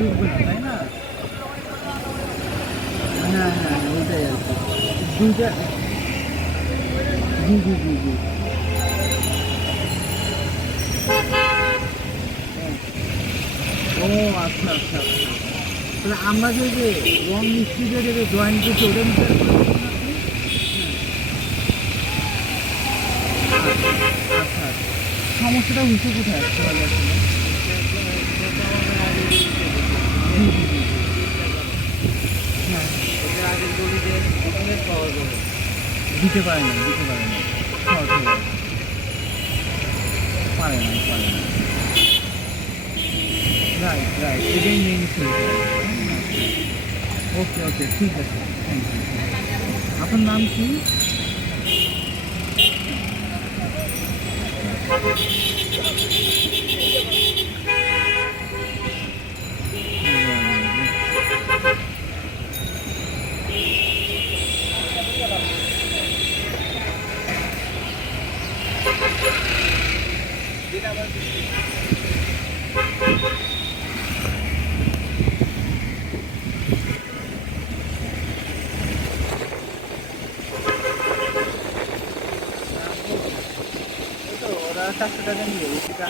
ডুববে না, তাই না? হ্যাঁ হ্যাঁ, ওইটাই আর কি। দুইটা, জি জি জি জি। ও আচ্ছা আচ্ছা আচ্ছা। তাহলে আমরা যে রং মিস্ত্রিতে যে জয়েন করছি ওটা রিপেয়ার করে দেবেন আপনি? হ্যাঁ আচ্ছা আচ্ছা। সমস্যাটা হয়েছে কোথায় তাহলে আসলে? জি জি জি জি। হ্যাঁ ওটা আগে গলিতে ওখানে পাওয়া যাবে। দিতে পারে না, দিতে পারে না, শর্ট হয়ে যায়। পারে না, পারে না। রাইট রাইট, এটাই মেইন সলিউশন। ওকে ওকে, ঠিক আছে, থ্যাংক ইউ। আপনার নাম কি? ওই তো ওরা 400 টাকা নিয়ে ওই টাকা,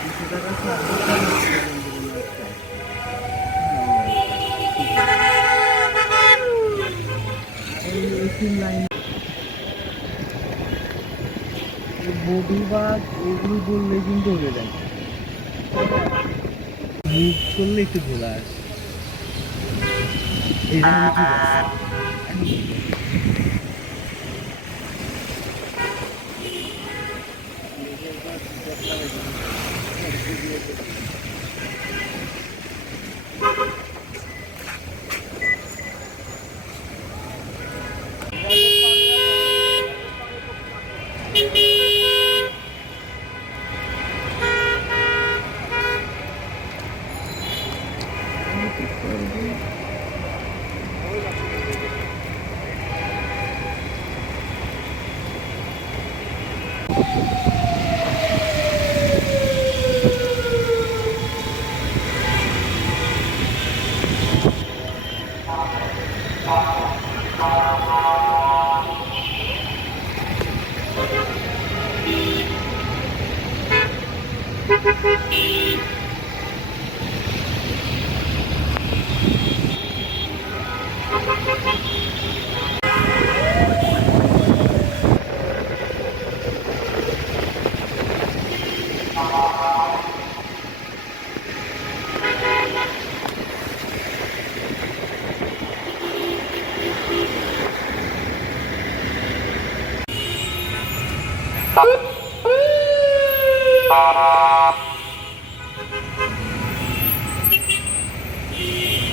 200 টাকা এই 3 লাইন বডি বা এগুলো বললেই কিন্তু হয়ে যায়, মুভ করলে একটু ঘোলা আসে, এই জন্য ঠিক আছে।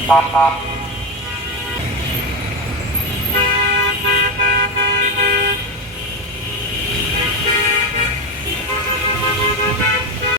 Thank you.